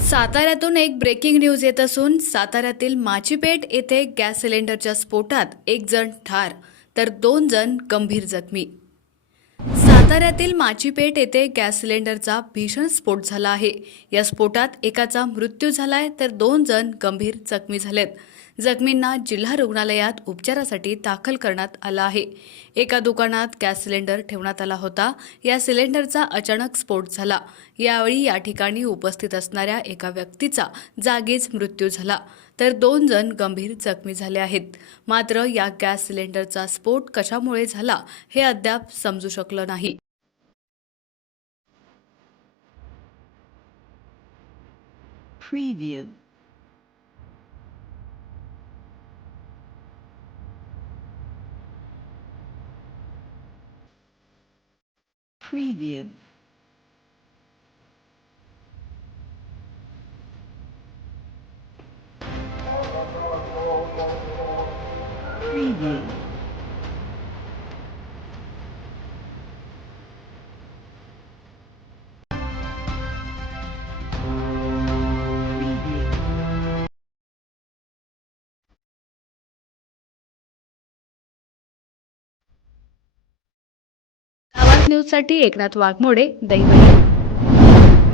साताऱ्यातून एक breaking news येत असून साताऱ्यातील माचीपेठ येथे गॅस सिलेंडरच्या स्फोटात एक जण ठार तर दोन जण गंभीर जखमी. साताऱ्यातील माचीपेठ येथे गॅस सिलेंडरचा भीषण स्फोट झाला आहे. या स्फोटात एकाचा मृत्यू झालाय तर दोन जण गंभीर जखमी झालेत. जखमींना जिल्हा रुग्णालयात उपचारासाठी दाखल करण्यात आलं आहे. एका दुकानात गॅस सिलेंडर ठेवण्यात आला होता. या सिलेंडरचा अचानक स्फोट झाला. यावेळी या ठिकाणी उपस्थित असणाऱ्या एका व्यक्तीचा जागीच मृत्यू झाला. तर दोन जण गंभीर जखमी झाले आहेत. मात्र या गॅस सिलेंडरचा स्फोट कशामुळे झाला हे अद्याप समजू शकलं नाही. Preview. Premium. Premium. न्यूजसाठी एकनाथ वाघमोडे दैवत